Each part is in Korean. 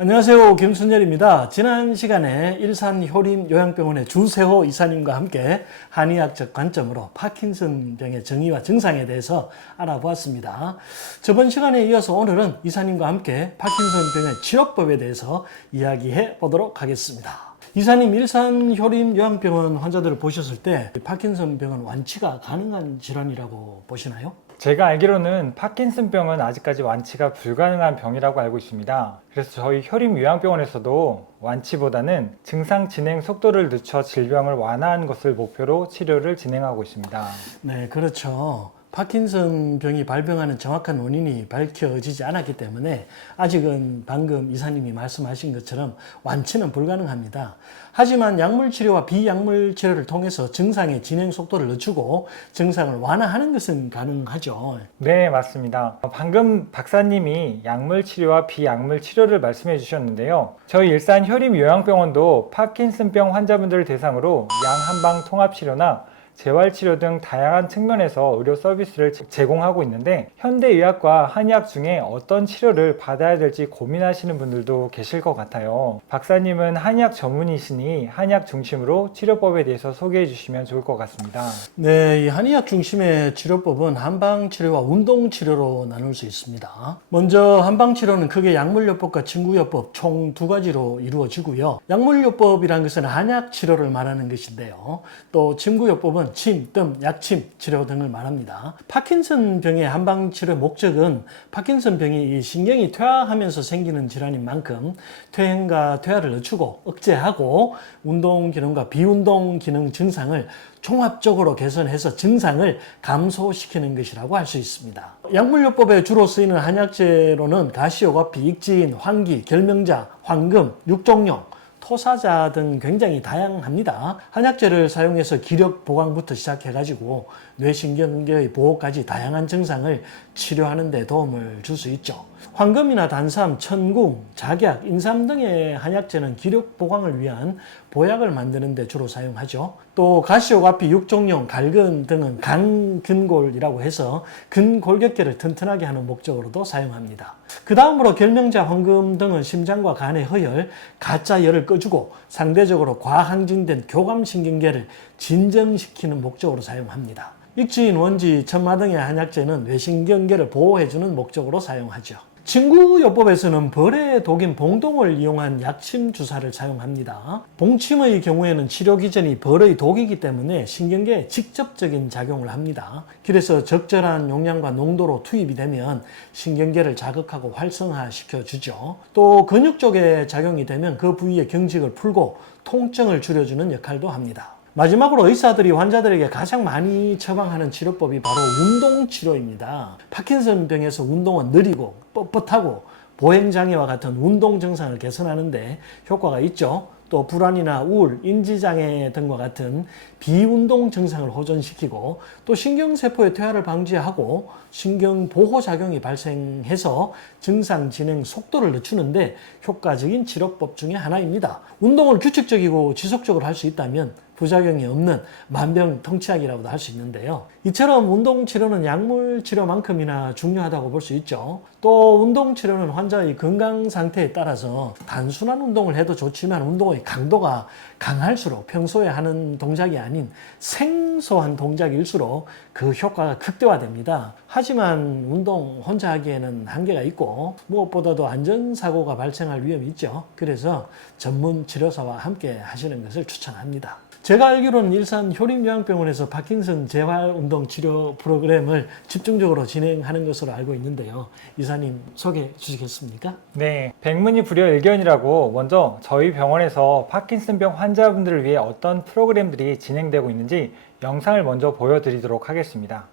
안녕하세요. 김순열입니다. 지난 시간에 일산효림요양병원의 주세호 이사님과 함께 한의학적 관점으로 파킨슨 병의 정의와 증상에 대해서 알아보았습니다. 저번 시간에 이어서 오늘은 이사님과 함께 파킨슨 병의 치료법에 대해서 이야기해 보도록 하겠습니다. 이사님, 일산효림요양병원 환자들을 보셨을 때 파킨슨 병은 완치가 가능한 질환이라고 보시나요? 제가 알기로는 파킨슨병은 아직까지 완치가 불가능한 병이라고 알고 있습니다. 그래서 저희 효림요양병원에서도 완치보다는 증상 진행 속도를 늦춰 질병을 완화하는 것을 목표로 치료를 진행하고 있습니다. 네, 그렇죠. 파킨슨 병이 발병하는 정확한 원인이 밝혀지지 않았기 때문에 아직은 방금 이사님이 말씀하신 것처럼 완치는 불가능합니다. 하지만 약물 치료와 비약물 치료를 통해서 증상의 진행 속도를 늦추고 증상을 완화하는 것은 가능하죠. 네, 맞습니다. 방금 박사님이 약물 치료와 비약물 치료를 말씀해 주셨는데요. 저희 일산 효림요양병원도 파킨슨병 환자분들을 대상으로 양한방 통합치료나 재활치료 등 다양한 측면에서 의료 서비스를 제공하고 있는데 현대의학과 한의학 중에 어떤 치료를 받아야 될지 고민하시는 분들도 계실 것 같아요. 박사님은 한의학 전문의시니 한의학 중심으로 치료법에 대해서 소개해 주시면 좋을 것 같습니다. 네, 이 한의학 중심의 치료법은 한방치료와 운동치료로 나눌 수 있습니다. 먼저 한방치료는 크게 약물요법과 침구요법 총 두 가지로 이루어지고요. 약물요법이라는 것은 한약치료를 말하는 것인데요. 또 침구요법은 침, 뜸, 약침 치료 등을 말합니다. 파킨슨 병의 한방치료의 목적은 파킨슨 병이 신경이 퇴화하면서 생기는 질환인 만큼 퇴행과 퇴화를 늦추고 억제하고 운동 기능과 비운동 기능 증상을 종합적으로 개선해서 증상을 감소시키는 것이라고 할 수 있습니다. 약물요법에 주로 쓰이는 한약재로는 가시오가피, 익지인, 황기, 결명자, 황금, 육종용, 토사자 등 굉장히 다양합니다. 한약재를 사용해서 기력 보강부터 시작해가지고 뇌신경계의 보호까지 다양한 증상을 치료하는 데 도움을 줄 수 있죠. 황금이나 단삼, 천궁, 작약, 인삼 등의 한약재는 기력 보강을 위한 보약을 만드는 데 주로 사용하죠. 또 가시오가피, 육종용, 갈근 등은 간근골이라고 해서 근골격계를 튼튼하게 하는 목적으로도 사용합니다. 그 다음으로 결명자, 황금 등은 심장과 간의 허열, 가짜열을 꺼주고 상대적으로 과항진된 교감신경계를 진정시키는 목적으로 사용합니다. 익지인, 원지, 천마 등의 한약재는 뇌신경계를 보호해주는 목적으로 사용하죠. 침구요법에서는 벌의 독인 봉동을 이용한 약침 주사를 사용합니다. 봉침의 경우에는 치료 기전이 벌의 독이기 때문에 신경계에 직접적인 작용을 합니다. 그래서 적절한 용량과 농도로 투입이 되면 신경계를 자극하고 활성화시켜 주죠. 또 근육 쪽에 작용이 되면 그 부위의 경직을 풀고 통증을 줄여주는 역할도 합니다. 마지막으로 의사들이 환자들에게 가장 많이 처방하는 치료법이 바로 운동치료입니다. 파킨슨 병에서 운동은 느리고 뻣뻣하고 보행장애와 같은 운동 증상을 개선하는 데 효과가 있죠. 또 불안이나 우울, 인지장애 등과 같은 비운동 증상을 호전시키고 또 신경세포의 퇴화를 방지하고 신경보호작용이 발생해서 증상 진행 속도를 늦추는데 효과적인 치료법 중에 하나입니다. 운동을 규칙적이고 지속적으로 할 수 있다면 부작용이 없는 만병통치약이라고도 할 수 있는데요. 이처럼 운동치료는 약물치료만큼이나 중요하다고 볼 수 있죠. 또 운동치료는 환자의 건강 상태에 따라서 단순한 운동을 해도 좋지만 운동의 강도가 강할수록 평소에 하는 동작이 아닌 생소한 동작일수록 그 효과가 극대화됩니다. 하지만 운동 혼자 하기에는 한계가 있고 무엇보다도 안전사고가 발생할 위험이 있죠. 그래서 전문 치료사와 함께 하시는 것을 추천합니다. 제가 알기로는 일산 효림요양병원에서 파킨슨 재활운동치료 프로그램을 집중적으로 진행하는 것으로 알고 있는데요. 이사님 소개해 주시겠습니까? 네, 백문이불여일견이라고 먼저 저희 병원에서 파킨슨병 환자분들을 위해 어떤 프로그램들이 진행되고 있는지 영상을 먼저 보여드리도록 하겠습니다.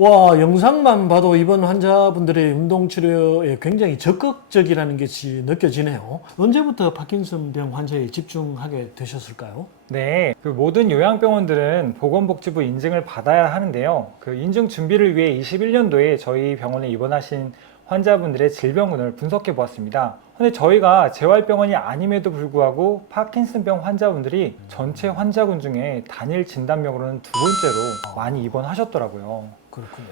와, 영상만 봐도 이번 환자분들의 운동 치료에 굉장히 적극적이라는 것이 느껴지네요. 언제부터 파킨슨병 환자에 집중하게 되셨을까요? 네, 그 모든 요양병원들은 보건복지부 인증을 받아야 하는데요. 그 인증 준비를 위해 21년도에 저희 병원에 입원하신 환자분들의 질병군을 분석해 보았습니다. 근데 저희가 재활병원이 아님에도 불구하고 파킨슨병 환자분들이 전체 환자군 중에 단일 진단명으로는 두 번째로 많이 입원하셨더라고요. 그렇군요.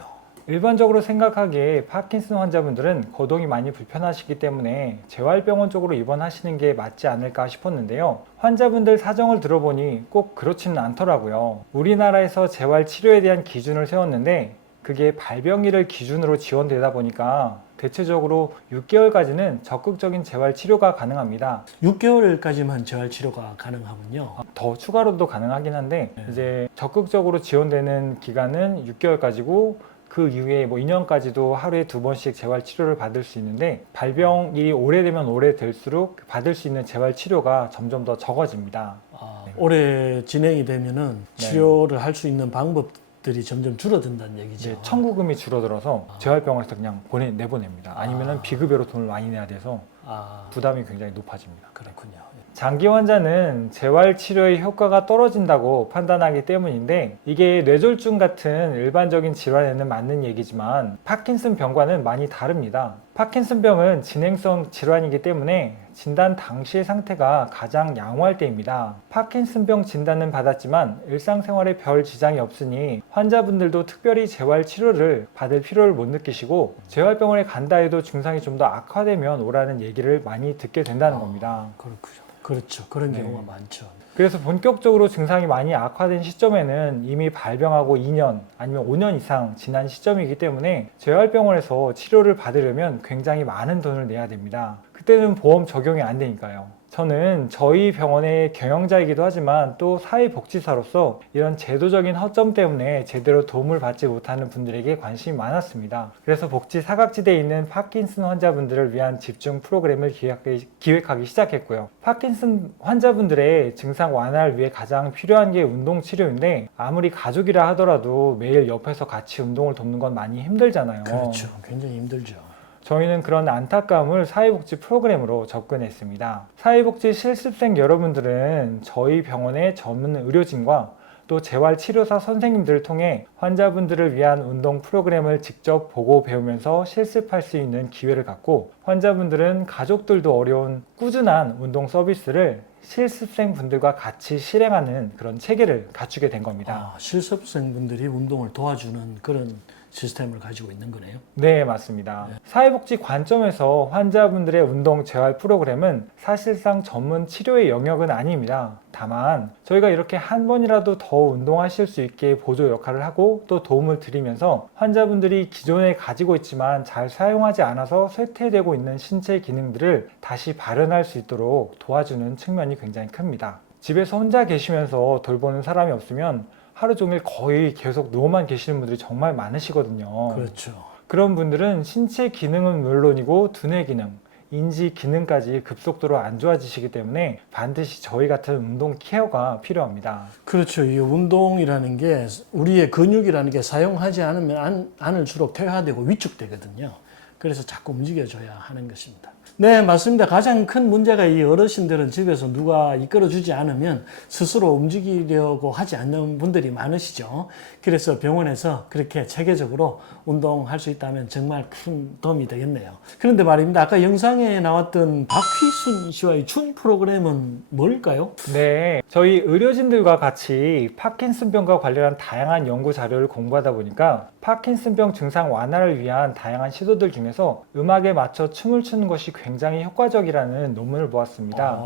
일반적으로 생각하기에 파킨슨 환자분들은 거동이 많이 불편하시기 때문에 재활병원 쪽으로 입원하시는 게 맞지 않을까 싶었는데요. 환자분들 사정을 들어보니 꼭 그렇지는 않더라고요. 우리나라에서 재활치료에 대한 기준을 세웠는데 그게 발병일을 기준으로 지원되다 보니까 대체적으로 6개월까지는 적극적인 재활치료가 가능합니다. 6개월까지만 재활치료가 가능하군요. 더 추가로도 가능하긴 한데 이제 적극적으로 지원되는 기간은 6개월까지고 그 이후에 뭐 2년까지도 하루에 2번씩 재활치료를 받을 수 있는데 발병이 오래되면 오래될수록 받을 수 있는 재활치료가 점점 더 적어집니다. 오래 진행이 되면은 치료를 할 수 있는 방법들이 점점 줄어든다는 얘기죠. 이제 청구금이 줄어들어서 재활병원에서 그냥 내보냅니다. 아니면은 비급여로 돈을 많이 내야 돼서 부담이 굉장히 높아집니다. 그렇군요. 장기 환자는 재활치료의 효과가 떨어진다고 판단하기 때문인데 이게 뇌졸중 같은 일반적인 질환에는 맞는 얘기지만 파킨슨 병과는 많이 다릅니다. 파킨슨 병은 진행성 질환이기 때문에 진단 당시의 상태가 가장 양호할 때입니다. 파킨슨병 진단은 받았지만 일상생활에 별 지장이 없으니 환자분들도 특별히 재활치료를 받을 필요를 못 느끼시고 재활병원에 간다 해도 증상이 좀 더 악화되면 오라는 얘기를 많이 듣게 된다는 겁니다. 그렇군요. 그렇죠. 그런 경우가 많죠. 그래서 본격적으로 증상이 많이 악화된 시점에는 이미 발병하고 2년 아니면 5년 이상 지난 시점이기 때문에 재활병원에서 치료를 받으려면 굉장히 많은 돈을 내야 됩니다. 그때는 보험 적용이 안 되니까요. 저는 저희 병원의 경영자이기도 하지만 또 사회복지사로서 이런 제도적인 허점 때문에 제대로 도움을 받지 못하는 분들에게 관심이 많았습니다. 그래서 복지 사각지대에 있는 파킨슨 환자분들을 위한 집중 프로그램을 기획하기 시작했고요. 파킨슨 환자분들의 증상 완화를 위해 가장 필요한 게 운동 치료인데 아무리 가족이라 하더라도 매일 옆에서 같이 운동을 돕는 건 많이 힘들잖아요. 그렇죠. 굉장히 힘들죠. 저희는 그런 안타까움을 사회복지 프로그램으로 접근했습니다. 사회복지 실습생 여러분들은 저희 병원의 전문 의료진과 또 재활치료사 선생님들을 통해 환자분들을 위한 운동 프로그램을 직접 보고 배우면서 실습할 수 있는 기회를 갖고 환자분들은 가족들도 어려운 꾸준한 운동 서비스를 실습생 분들과 같이 실행하는 그런 체계를 갖추게 된 겁니다. 실습생분들이 운동을 도와주는 그런 시스템을 가지고 있는 거네요. 네, 맞습니다. 사회복지 관점에서 환자분들의 운동 재활 프로그램은 사실상 전문 치료의 영역은 아닙니다. 다만 저희가 이렇게 한 번이라도 더 운동하실 수 있게 보조 역할을 하고 또 도움을 드리면서 환자분들이 기존에 가지고 있지만 잘 사용하지 않아서 쇠퇴되고 있는 신체 기능들을 다시 발현할 수 있도록 도와주는 측면이 굉장히 큽니다. 집에서 혼자 계시면서 돌보는 사람이 없으면 하루 종일 거의 계속 누워만 계시는 분들이 정말 많으시거든요. 그렇죠. 그런 분들은 신체 기능은 물론이고 두뇌 기능, 인지 기능까지 급속도로 안 좋아지시기 때문에 반드시 저희 같은 운동 케어가 필요합니다. 그렇죠. 이 운동이라는 게 우리의 근육이라는 게 사용하지 않을수록 퇴화되고 위축되거든요. 그래서 자꾸 움직여줘야 하는 것입니다. 네, 맞습니다. 가장 큰 문제가 이 어르신들은 집에서 누가 이끌어주지 않으면 스스로 움직이려고 하지 않는 분들이 많으시죠. 그래서 병원에서 그렇게 체계적으로 운동할 수 있다면 정말 큰 도움이 되겠네요. 그런데 말입니다. 아까 영상에 나왔던 박휘순 씨와의 춤 프로그램은 뭘까요? 네, 저희 의료진들과 같이 파킨슨병과 관련한 다양한 연구 자료를 공부하다 보니까 파킨슨병 증상 완화를 위한 다양한 시도들 중에서 음악에 맞춰 춤을 추는 것이 굉장히 효과적이라는 논문을 보았습니다.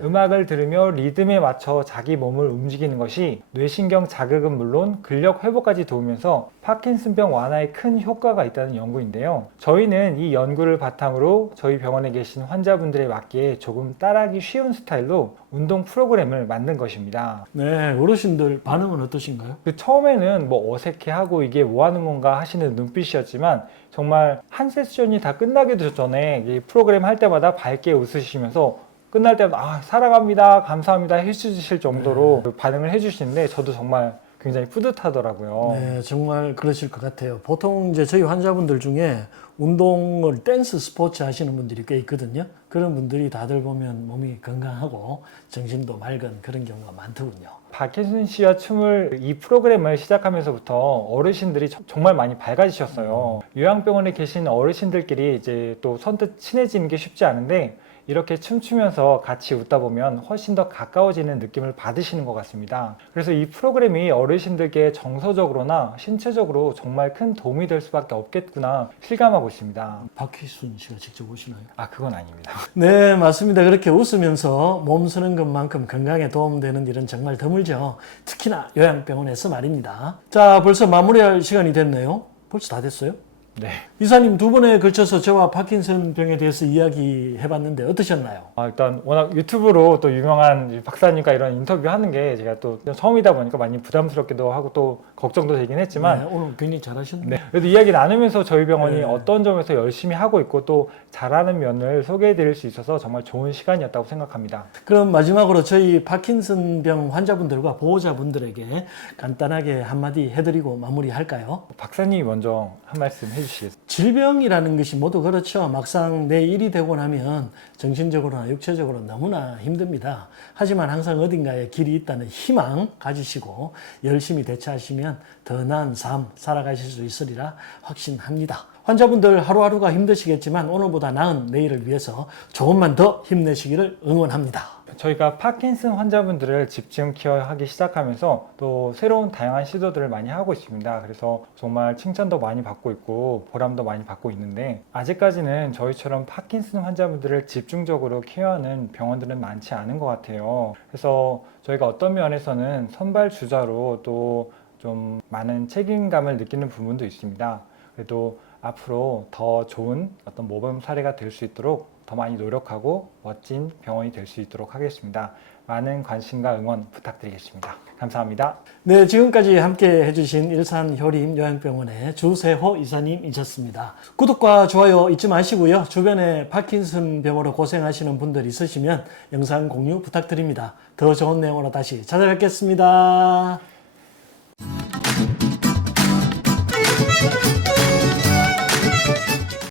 음악을 들으며 리듬에 맞춰 자기 몸을 움직이는 것이 뇌신경 자극은 물론 근력 회복까지 도우면서 파킨슨병 완화에 큰 효과가 있다는 연구인데요. 저희는 이 연구를 바탕으로 저희 병원에 계신 환자분들에 맞게 조금 따라하기 쉬운 스타일로 운동 프로그램을 만든 것입니다. 네, 어르신들 반응은 어떠신가요? 처음에는 뭐 어색해하고 이게 뭐 하는 건가 하시는 눈빛이었지만 정말 한 세션이 다 끝나기도 전에 이 프로그램 할 때마다 밝게 웃으시면서 끝날 때마다 사랑합니다, 감사합니다 해주실 정도로 반응을 해주시는데 저도 정말 굉장히 뿌듯하더라고요. 네, 정말 그러실 것 같아요. 보통 이제 저희 환자분들 중에 운동을 댄스 스포츠 하시는 분들이 꽤 있거든요. 그런 분들이 다들 보면 몸이 건강하고 정신도 맑은 그런 경우가 많더군요. 박혜순 씨와 춤을 이 프로그램을 시작하면서부터 어르신들이 정말 많이 밝아지셨어요. 요양병원에 계신 어르신들끼리 이제 또 선뜻 친해지는 게 쉽지 않은데 이렇게 춤추면서 같이 웃다 보면 훨씬 더 가까워지는 느낌을 받으시는 것 같습니다. 그래서 이 프로그램이 어르신들께 정서적으로나 신체적으로 정말 큰 도움이 될 수밖에 없겠구나 실감하고 있습니다. 박희순 씨가 직접 오시나요? 아, 그건 아닙니다. 네, 맞습니다. 그렇게 웃으면서 몸 쓰는 것만큼 건강에 도움되는 일은 정말 드물죠. 특히나 요양병원에서 말입니다. 자, 벌써 마무리할 시간이 됐네요. 벌써 다 됐어요? 네. 이사님 두 번에 걸쳐서 저와 파킨슨 병에 대해서 이야기해봤는데 어떠셨나요? 일단 워낙 유튜브로 또 유명한 박사님과 이런 인터뷰 하는 게 제가 또 처음이다 보니까 많이 부담스럽기도 하고 또 걱정도 되긴 했지만 네, 오늘 굉장히 잘하셨네요. 네. 그래도 이야기 나누면서 저희 병원이 네. 어떤 점에서 열심히 하고 있고 또 잘하는 면을 소개해 드릴 수 있어서 정말 좋은 시간이었다고 생각합니다. 그럼 마지막으로 저희 파킨슨 병 환자분들과 보호자분들에게 간단하게 한마디 해드리고 마무리할까요? 박사님이 먼저 한 말씀 해주시겠어요? 질병이라는 것이 모두 그렇죠. 막상 내 일이 되고 나면 정신적으로나 육체적으로 너무나 힘듭니다. 하지만 항상 어딘가에 길이 있다는 희망 가지시고 열심히 대처하시면 더 나은 삶 살아가실 수 있으리라 확신합니다. 환자분들 하루하루가 힘드시겠지만 오늘보다 나은 내일을 위해서 조금만 더 힘내시기를 응원합니다. 저희가 파킨슨 환자분들을 집중 케어하기 시작하면서 또 새로운 다양한 시도들을 많이 하고 있습니다. 그래서 정말 칭찬도 많이 받고 있고 보람도 많이 받고 있는데 아직까지는 저희처럼 파킨슨 환자분들을 집중적으로 케어하는 병원들은 많지 않은 것 같아요. 그래서 저희가 어떤 면에서는 선발 주자로 또 좀 많은 책임감을 느끼는 부분도 있습니다. 그래도 앞으로 더 좋은 어떤 모범 사례가 될 수 있도록 더 많이 노력하고 멋진 병원이 될 수 있도록 하겠습니다. 많은 관심과 응원 부탁드리겠습니다. 감사합니다. 네, 지금까지 함께 해주신 일산효림 요양병원의 주세호 이사님이셨습니다. 구독과 좋아요 잊지 마시고요. 주변에 파킨슨 병으로 고생하시는 분들 있으시면 영상 공유 부탁드립니다. 더 좋은 내용으로 다시 찾아뵙겠습니다.